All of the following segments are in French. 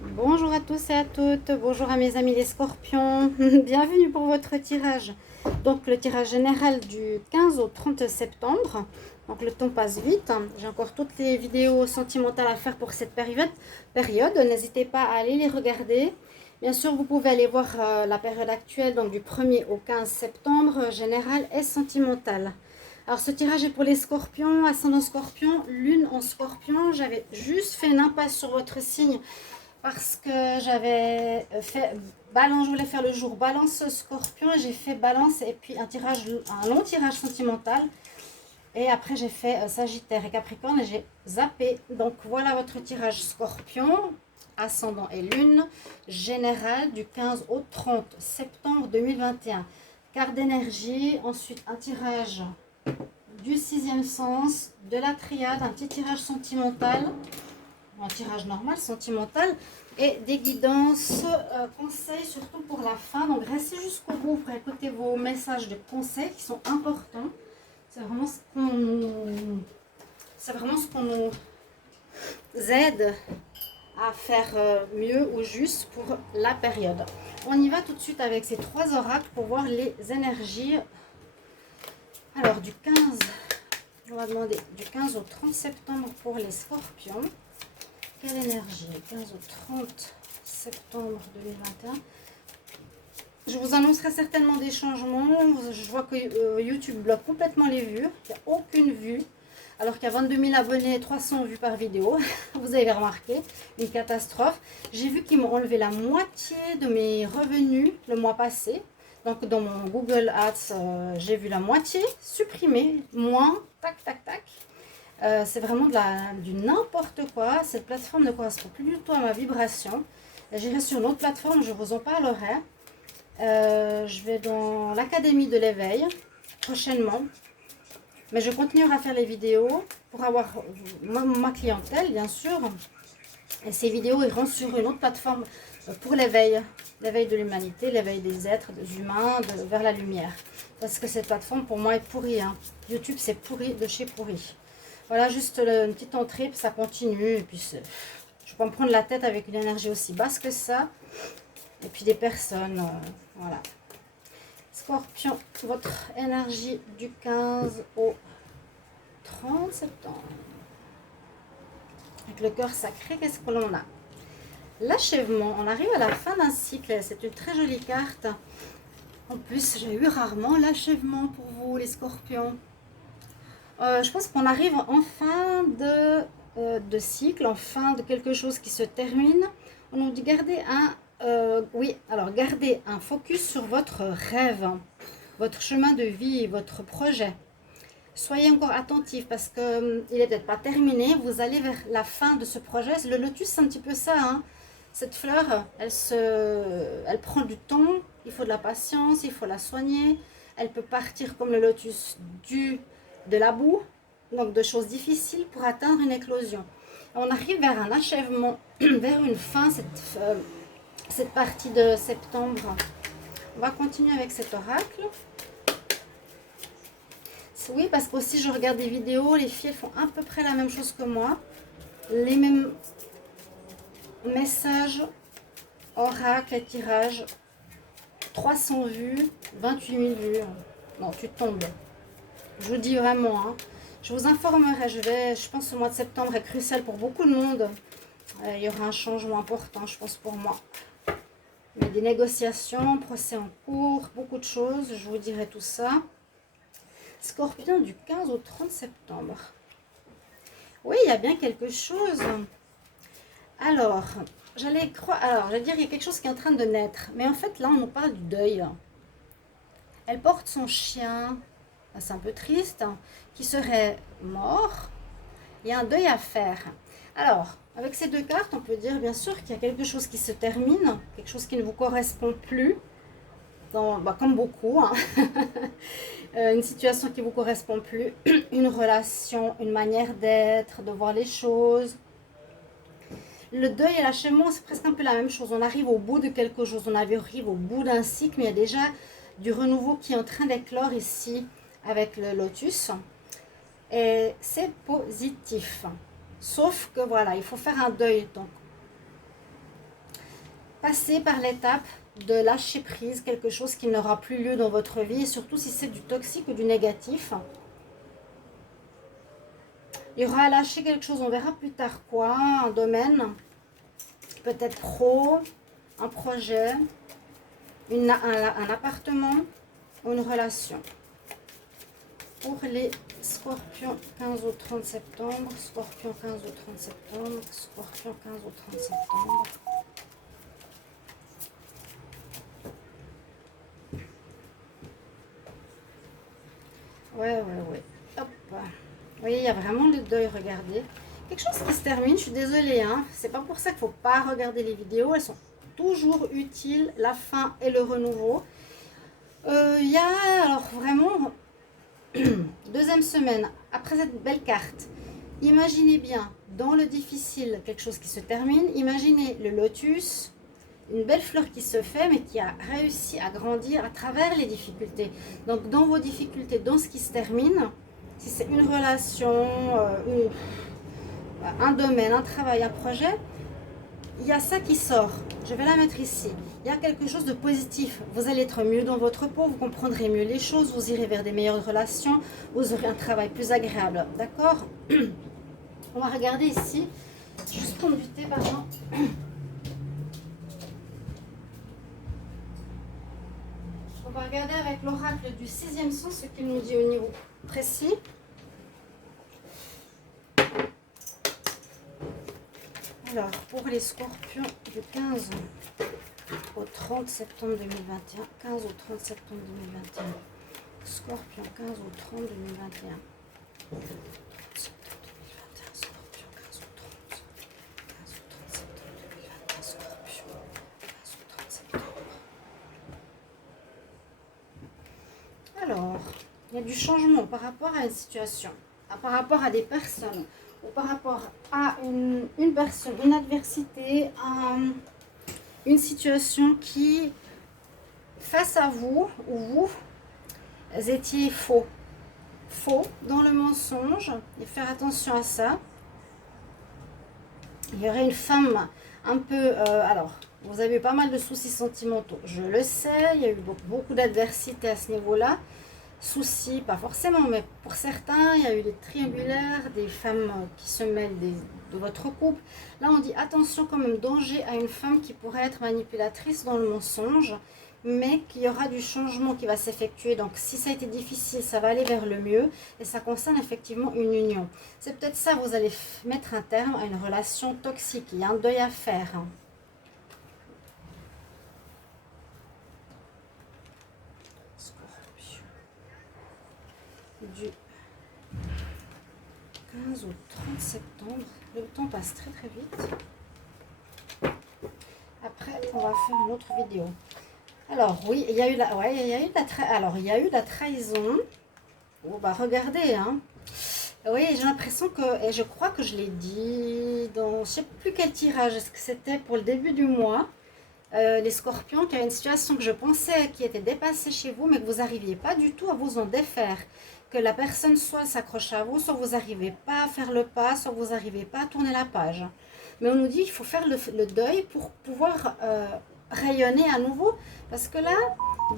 Bonjour à tous et à toutes, bonjour à mes amis les scorpions, bienvenue pour votre tirage. Donc le tirage général du 15 au 30 septembre, donc le temps passe vite, j'ai encore toutes les vidéos sentimentales à faire pour cette période. N'hésitez pas à aller les regarder. Bien sûr, vous pouvez aller voir la période actuelle, donc du 1er au 15 septembre, général et sentimental. Alors ce tirage est pour les scorpions, ascendant scorpion, lune en scorpion. J'avais juste fait une impasse sur votre signe parce que j'avais fait balance, je voulais faire le jour balance scorpion et j'ai fait balance et puis un long tirage sentimental. Et après j'ai fait Sagittaire et Capricorne et j'ai zappé. Donc voilà votre tirage scorpion, ascendant et lune, général du 15 au 30 septembre 2021. Carte d'énergie, ensuite un tirage du sixième sens, de la triade, un petit tirage sentimental, un tirage normal, sentimental, et des guidances, conseils surtout pour la fin. Donc restez jusqu'au bout pour écouter vos messages de conseils qui sont importants. C'est vraiment ce qu'on nous aide à faire mieux ou juste pour la période. On y va tout de suite avec ces trois oracles pour voir les énergies. Alors du 15, on va demander du 15 au 30 septembre pour les scorpions. Quelle énergie? 15 au 30 septembre 2021. Je vous annoncerai certainement des changements. Je vois que YouTube bloque complètement les vues. Il n'y a aucune vue. Alors qu'il y a 22 000 abonnés et 300 vues par vidéo. Vous avez remarqué, une catastrophe. J'ai vu qu'ils m'ont enlevé la moitié de mes revenus le mois passé. Donc dans mon Google Ads, j'ai vu la moitié supprimée, moins, tac, tac, tac. C'est vraiment du n'importe quoi. Cette plateforme ne correspond plus du tout à ma vibration. J'irai sur une autre plateforme, je vous en parlerai. Je vais dans l'Académie de l'éveil prochainement. Mais je continuerai à faire les vidéos pour avoir ma clientèle, bien sûr. Et ces vidéos iront sur une autre plateforme pour l'éveil. L'éveil de l'humanité, l'éveil des êtres, des humains, vers la lumière. Parce que cette plateforme, pour moi, est pourrie. Hein. YouTube, c'est pourri de chez pourri. Voilà, juste une petite entrée, puis ça continue. Et puis, je ne vais pas me prendre la tête avec une énergie aussi basse que ça. Et puis des personnes, voilà. Scorpion, votre énergie du 15 au 30 septembre. Avec le cœur sacré, qu'est-ce que l'on a? L'achèvement, on arrive à la fin d'un cycle. C'est une très jolie carte. En plus, j'ai eu rarement l'achèvement pour vous, les scorpions. Je pense qu'on arrive en fin de cycle, en fin de quelque chose qui se termine. On nous dit garder gardez un focus sur votre rêve, votre chemin de vie, votre projet. Soyez encore attentifs parce qu'il n'est peut-être pas terminé. Vous allez vers la fin de ce projet. Le lotus, c'est un petit peu ça. Hein. Cette fleur, elle prend du temps. Il faut de la patience, il faut la soigner. Elle peut partir comme le lotus de la boue, donc de choses difficiles pour atteindre une éclosion. On arrive vers un achèvement, vers une fin, cette partie de septembre. On va continuer avec cet oracle. Oui, parce qu'aussi je regarde des vidéos, les filles font à peu près la même chose que moi. Les mêmes messages, oracles et tirages. 300 vues, 28 000 vues. Non, tu tombes. Je vous dis vraiment, hein. Je vous informerai, je pense que ce mois de septembre est crucial pour beaucoup de monde. Il y aura un changement important, je pense, pour moi. Il y a des négociations, procès en cours, beaucoup de choses, je vous dirai tout ça. Scorpion du 15 au 30 septembre. Oui, il y a bien quelque chose. Alors, j'allais dire, il y a quelque chose qui est en train de naître. Mais en fait, là, on nous parle du deuil. Elle porte son chien, c'est un peu triste, qui serait mort. Il y a un deuil à faire. Alors, avec ces deux cartes, on peut dire bien sûr qu'il y a quelque chose qui se termine, quelque chose qui ne vous correspond plus, comme beaucoup, hein. Une situation qui ne vous correspond plus, une relation, une manière d'être, de voir les choses. Le deuil et l'achèvement, c'est presque un peu la même chose. On arrive au bout de quelque chose, on arrive au bout d'un cycle, mais il y a déjà du renouveau qui est en train d'éclore ici avec le lotus. Et c'est positif. Sauf que voilà, il faut faire un deuil. Donc, passer par l'étape de lâcher prise, quelque chose qui n'aura plus lieu dans votre vie, et surtout si c'est du toxique ou du négatif. Il y aura à lâcher quelque chose, on verra plus tard quoi, un domaine, peut-être pro, un projet, un appartement ou une relation. Pour les scorpions 15 au 30 septembre, scorpion 15 au 30 septembre, scorpion 15 au 30 septembre. Ouais. Hop. Vous voyez, il y a vraiment le deuil, regardez. Quelque chose qui se termine, je suis désolée, hein. C'est pas pour ça qu'il ne faut pas regarder les vidéos. Elles sont toujours utiles, la fin et le renouveau. Il y a, alors vraiment, deuxième semaine, après cette belle carte, imaginez bien, dans le difficile, quelque chose qui se termine. Imaginez le lotus, une belle fleur qui se fait, mais qui a réussi à grandir à travers les difficultés. Donc, dans vos difficultés, dans ce qui se termine, si c'est une relation, un domaine, un travail, un projet, il y a ça qui sort. Je vais la mettre ici. Il y a quelque chose de positif. Vous allez être mieux dans votre peau, vous comprendrez mieux les choses, vous irez vers des meilleures relations, vous aurez un travail plus agréable. D'accord? On va regarder ici. Juste prendre du thé, pardon. On va regarder avec l'oracle du 6e sens ce qu'il nous dit au niveau précis. Alors, pour les scorpions du 15 au 30 septembre 2021, 15 au 30 septembre 2021, scorpion 15 au 30 2021, septembre 2021, scorpion 15 au 30, 15 au 30 septembre 2021, scorpion 15 au 30 septembre. Alors, il y a du changement par rapport à une situation, par rapport à des personnes, ou par rapport à une personne, une adversité, une situation qui, face à vous, ou vous étiez faux dans le mensonge, et faire attention à ça. Il y aurait une femme un peu, alors, vous avez eu pas mal de soucis sentimentaux, je le sais, il y a eu beaucoup d'adversité à ce niveau-là. Soucis, pas forcément, mais pour certains, il y a eu des triangulaires, des femmes qui se mêlent de votre couple. Là, on dit attention quand même, danger à une femme qui pourrait être manipulatrice dans le mensonge, mais qu'il y aura du changement qui va s'effectuer. Donc, si ça a été difficile, ça va aller vers le mieux, et ça concerne effectivement une union. C'est peut-être ça, vous allez mettre un terme à une relation toxique. Il y a un deuil à faire. Du 15 au 30 septembre, le temps passe très très vite. Après, on va faire une autre vidéo. Alors oui, il y a eu il y a eu la trahison. Oh, bah regardez, hein. Oui, j'ai l'impression que, et je crois que je l'ai dit dans, je ne sais plus quel tirage, est-ce que c'était pour le début du mois, les scorpions, qu'il y a une situation que je pensais qui était dépassée chez vous, mais que vous n'arriviez pas du tout à vous en défaire. Que la personne soit s'accroche à vous, soit vous n'arrivez pas à faire le pas, soit vous n'arrivez pas à tourner la page. Mais on nous dit qu'il faut faire le deuil pour pouvoir rayonner à nouveau. Parce que là,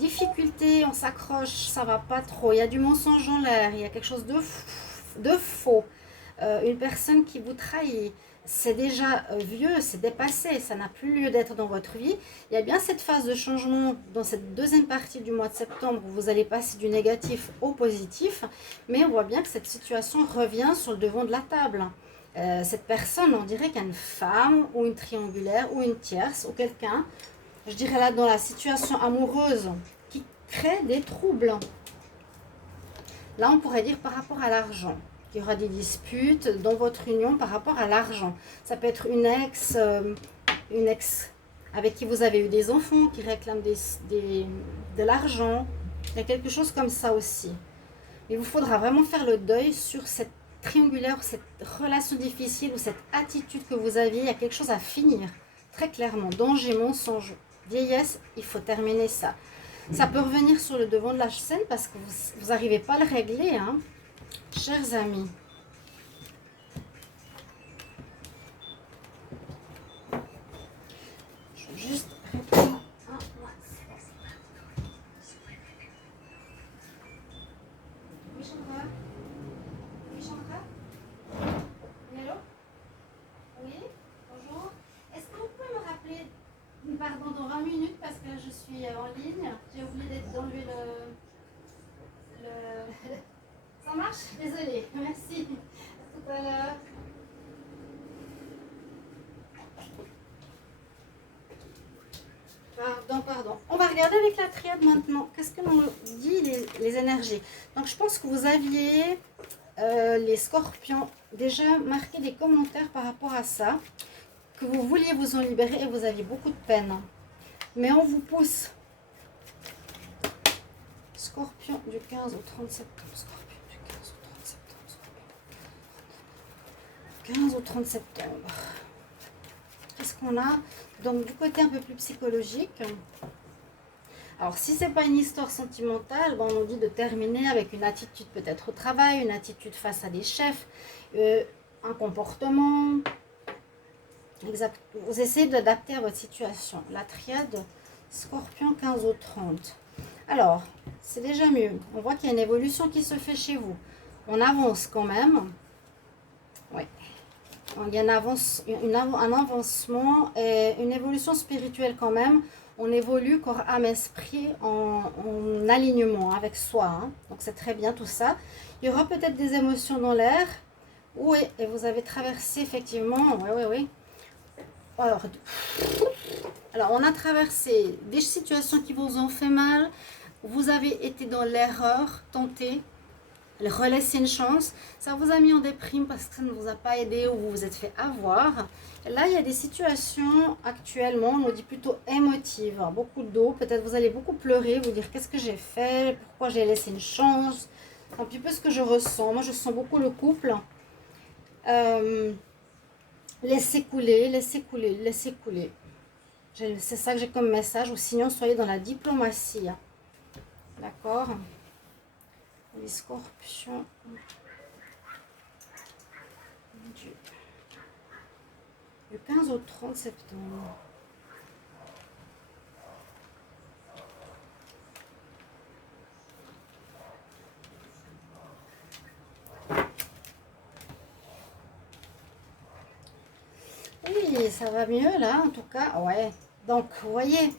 difficulté, on s'accroche, ça va pas trop. Il y a du mensonge en l'air, il y a quelque chose de faux. Une personne qui vous trahit. C'est déjà vieux, c'est dépassé, ça n'a plus lieu d'être dans votre vie. Il y a bien cette phase de changement dans cette deuxième partie du mois de septembre où vous allez passer du négatif au positif, mais on voit bien que cette situation revient sur le devant de la table. Cette personne, on dirait qu'il y a une femme ou une triangulaire ou une tierce ou quelqu'un, je dirais là dans la situation amoureuse, qui crée des troubles. Là, on pourrait dire par rapport à l'argent. Il y aura des disputes dans votre union par rapport à l'argent. Ça peut être une ex avec qui vous avez eu des enfants, qui réclament de l'argent. Il y a quelque chose comme ça aussi. Il vous faudra vraiment faire le deuil sur cette triangulaire, cette relation difficile ou cette attitude que vous aviez. Il y a quelque chose à finir, très clairement. Danger, mensonge, vieillesse, il faut terminer ça. Ça peut revenir sur le devant de la scène parce que vous n'arrivez pas à le régler, hein. Chers amis, je vais juste pardon dans 20 minutes parce que je suis en ligne. J'ai oublié d'enlever le... Ça marche? Désolée, merci. À tout à l'heure. Pardon. On va regarder avec la triade maintenant. Qu'est-ce que nous dit les énergies? Donc, je pense que vous aviez, les scorpions, déjà marqué des commentaires par rapport à ça, que vous vouliez vous en libérer et vous aviez beaucoup de peine. Mais on vous pousse. Scorpion du 15 au 30 septembre. Scorpion du 15 au 30 septembre. 15 au 30 septembre. Qu'est-ce qu'on a? Donc, du côté un peu plus psychologique. Alors, si ce n'est pas une histoire sentimentale, on nous dit de terminer avec une attitude peut-être au travail, une attitude face à des chefs, un comportement. Exact. Vous essayez d'adapter à votre situation. La triade Scorpion 15 au 30. Alors, c'est déjà mieux. On voit qu'il y a une évolution qui se fait chez vous. On avance quand même. Oui. Il y a un avancement et une évolution spirituelle quand même. On évolue corps, âme, esprit en alignement avec soi. Hein. Donc c'est très bien tout ça. Il y aura peut-être des émotions dans l'air. Oui, et vous avez traversé effectivement. Oui. Alors, on a traversé des situations qui vous ont fait mal. Vous avez été dans l'erreur, tenté. Relaisser une chance, ça vous a mis en déprime parce que ça ne vous a pas aidé ou vous vous êtes fait avoir. Et là, il y a des situations actuellement, on nous dit plutôt émotives, beaucoup d'eau, peut-être vous allez beaucoup pleurer, vous dire qu'est-ce que j'ai fait, pourquoi j'ai laissé une chance, un petit peu ce que je ressens. Moi, je sens beaucoup le couple. Laissez couler, laissez couler, laissez couler. C'est ça que j'ai comme message, ou sinon soyez dans la diplomatie. D'accord ? Les scorpions du 15 au 30 septembre. Oui, ça va mieux là, en tout cas, ouais. Donc, vous voyez,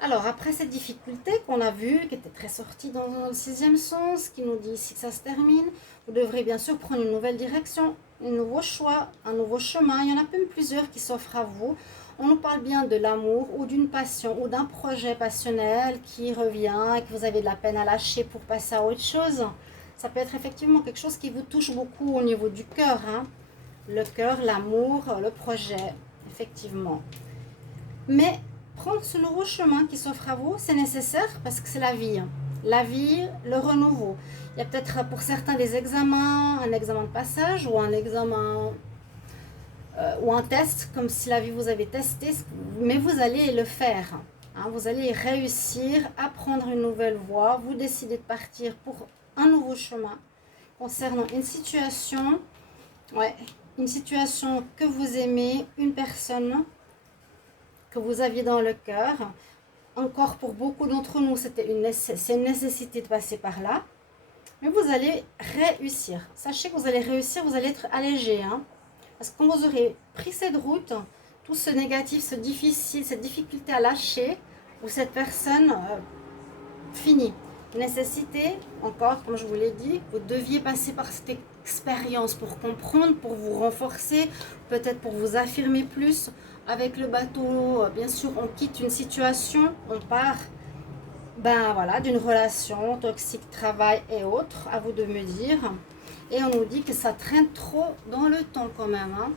alors après cette difficulté qu'on a vue, qui était très sortie dans le 6e sens, qui nous dit ici que ça se termine, vous devrez bien sûr prendre une nouvelle direction, un nouveau choix, un nouveau chemin. Il y en a même plusieurs qui s'offrent à vous. On nous parle bien de l'amour ou d'une passion ou d'un projet passionnel qui revient et que vous avez de la peine à lâcher pour passer à autre chose. Ça peut être effectivement quelque chose qui vous touche beaucoup au niveau du cœur, hein. Le cœur, l'amour, le projet, effectivement. Mais prendre ce nouveau chemin qui s'offre à vous, c'est nécessaire parce que c'est la vie. La vie, le renouveau. Il y a peut-être pour certains des examens, un examen de passage ou un examen ou un test, comme si la vie vous avait testé, mais vous allez le faire. Hein, vous allez réussir à prendre une nouvelle voie. Vous décidez de partir pour un nouveau chemin concernant une situation, une situation que vous aimez, une personne que vous aviez dans le cœur. Encore pour beaucoup d'entre nous, c'est une nécessité de passer par là. Mais vous allez réussir. Sachez que vous allez réussir, vous allez être allégé. Hein, parce que quand vous aurez pris cette route, tout ce négatif, ce difficile, cette difficulté à lâcher, ou cette personne finit. Nécessité, encore, comme je vous l'ai dit, vous deviez passer par cette expérience pour comprendre, pour vous renforcer, peut-être pour vous affirmer plus. Avec le bateau, bien sûr, on quitte une situation, on part d'une relation toxique, travail et autres, à vous de me dire. Et on nous dit que ça traîne trop dans le temps quand même. Hein.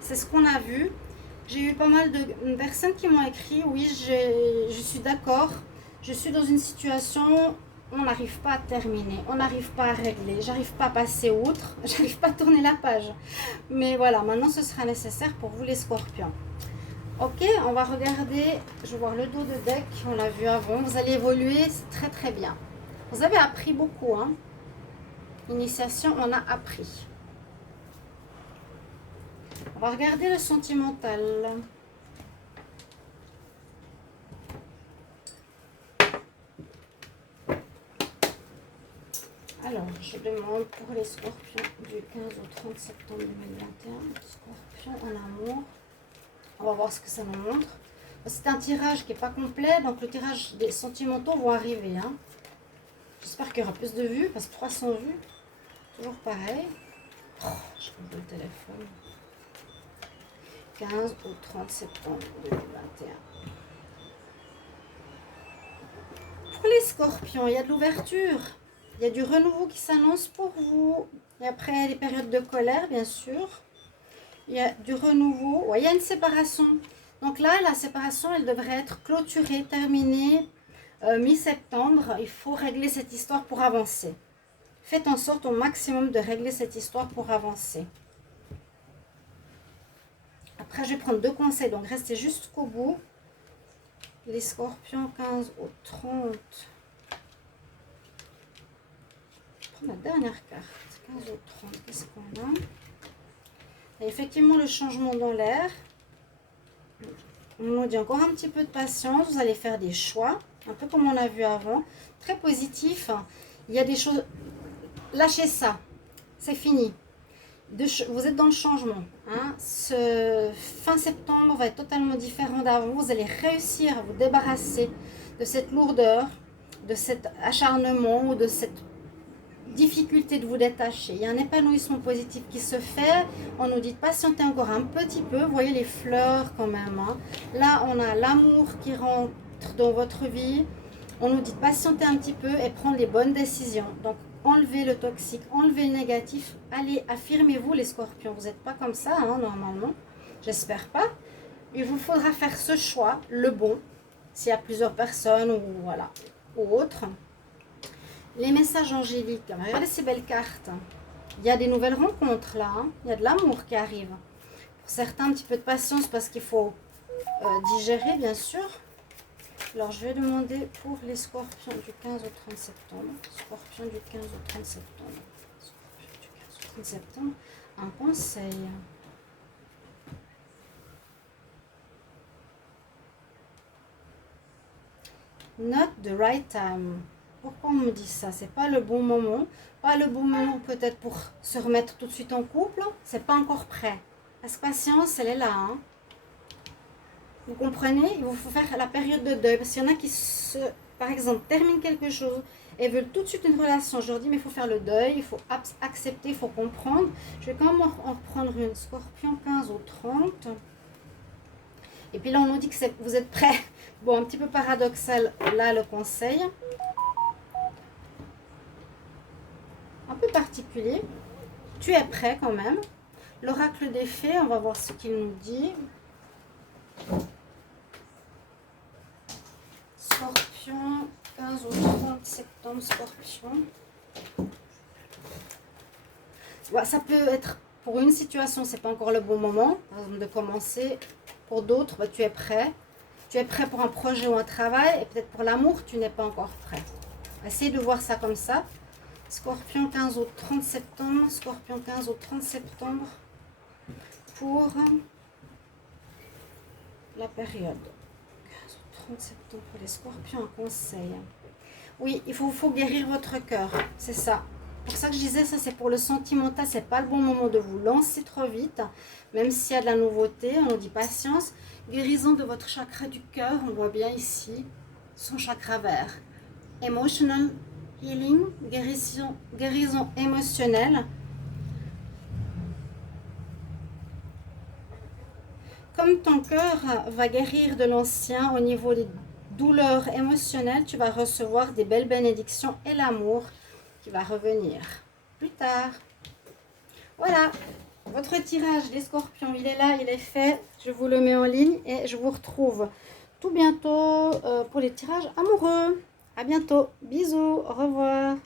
C'est ce qu'on a vu. J'ai eu pas mal de personnes qui m'ont écrit, oui, je suis d'accord, je suis dans une situation, on n'arrive pas à terminer, on n'arrive pas à régler, j'arrive pas à passer outre, j'arrive pas à tourner la page. Mais voilà, maintenant ce sera nécessaire pour vous les scorpions. Ok, on va regarder, je vais voir le dos de deck, on l'a vu avant, vous allez évoluer, c'est très très bien. Vous avez appris beaucoup, hein. Initiation, on a appris. On va regarder le sentimental. Alors, je demande pour les scorpions du 15 au 30 septembre 2021. Scorpion en amour. On va voir ce que ça nous montre. c'est un tirage qui n'est pas complet, donc le tirage des sentimentaux vont arriver. Hein. J'espère qu'il y aura plus de vues, parce que 300 vues, toujours pareil. Oh, je prends le téléphone. 15 au 30 septembre 2021. Pour les scorpions, il y a de l'ouverture. Il y a du renouveau qui s'annonce pour vous. Et après les périodes de colère, bien sûr. Il y a du renouveau. Ouais, il y a une séparation. Donc là, la séparation, elle devrait être clôturée, terminée mi-septembre. Il faut régler cette histoire pour avancer. Faites en sorte au maximum de régler cette histoire pour avancer. Après, je vais prendre 2 conseils. Donc, restez jusqu'au bout. Les scorpions, 15 au 30. Je prends la dernière carte. 15 au 30. Qu'est-ce qu'on a? Et effectivement, le changement dans l'air. On nous dit encore un petit peu de patience. Vous allez faire des choix. Un peu comme on a vu avant. Très positif. Il y a des choses... Lâchez ça. C'est fini. Vous êtes dans le changement. Hein. Ce fin septembre va être totalement différent d'avant. Vous allez réussir à vous débarrasser de cette lourdeur, de cet acharnement ou de cette difficulté de vous détacher. Il y a un épanouissement positif qui se fait. On nous dit de patienter encore un petit peu. Vous voyez les fleurs quand même. Hein. Là, on a l'amour qui rentre dans votre vie. On nous dit de patienter un petit peu et prendre les bonnes décisions. Donc, enlevez le toxique, enlevez le négatif. Allez, affirmez-vous les scorpions. Vous n'êtes pas comme ça, hein, normalement. J'espère pas. Il vous faudra faire ce choix, le bon, s'il y a plusieurs personnes ou voilà, ou autres. Les messages angéliques. Regardez ces belles cartes. Il y a des nouvelles rencontres là. Hein. Il y a de l'amour qui arrive. Pour certains, un petit peu de patience parce qu'il faut digérer, bien sûr. Alors, je vais demander pour les scorpions du 15 au 30 septembre. Scorpions du 15 au 30 septembre. Scorpions du 15 au 30 septembre. Un conseil. Not the right time. Pourquoi on me dit ça? C'est pas le bon moment. Pas le bon moment peut-être pour se remettre tout de suite en couple. C'est pas encore prêt. La patience, elle est là. Hein. Vous comprenez? Il vous faut faire la période de deuil. Parce qu'il y en a qui, par exemple, terminent quelque chose et veulent tout de suite une relation. Je leur dis, mais il faut faire le deuil, il faut accepter, il faut comprendre. Je vais quand même en reprendre une. Scorpion 15 au 30. Et puis là, on nous dit que vous êtes prêts. Bon, un petit peu paradoxal, là, le conseil. Un peu particulier. Tu es prêt quand même. L'oracle des fées, on va voir ce qu'il nous dit. Scorpion, 15 au 30 septembre, Scorpion. Ouais, ça peut être pour une situation, c'est pas encore le bon moment, par exemple, de commencer. Pour d'autres, bah, tu es prêt. Tu es prêt pour un projet ou un travail. Et peut-être pour l'amour, tu n'es pas encore prêt. Essayez de voir ça comme ça. Scorpion 15 au 30 septembre. Scorpion 15 au 30 septembre. Pour la période. 15 au 30 septembre pour les scorpions, un conseil. Oui, il faut guérir votre cœur. C'est ça. C'est pour ça que je disais, ça c'est pour le sentimental, c'est pas le bon moment de vous lancer trop vite, même s'il y a de la nouveauté, on nous dit patience. Guérison de votre chakra du cœur, on voit bien ici, son chakra vert. Emotional healing, guérison émotionnelle. Comme ton cœur va guérir de l'ancien au niveau des douleurs émotionnelles, tu vas recevoir des belles bénédictions et l'amour qui va revenir plus tard. Voilà, votre tirage des scorpions, il est là, il est fait. Je vous le mets en ligne et je vous retrouve tout bientôt pour les tirages amoureux. À bientôt, bisous, au revoir.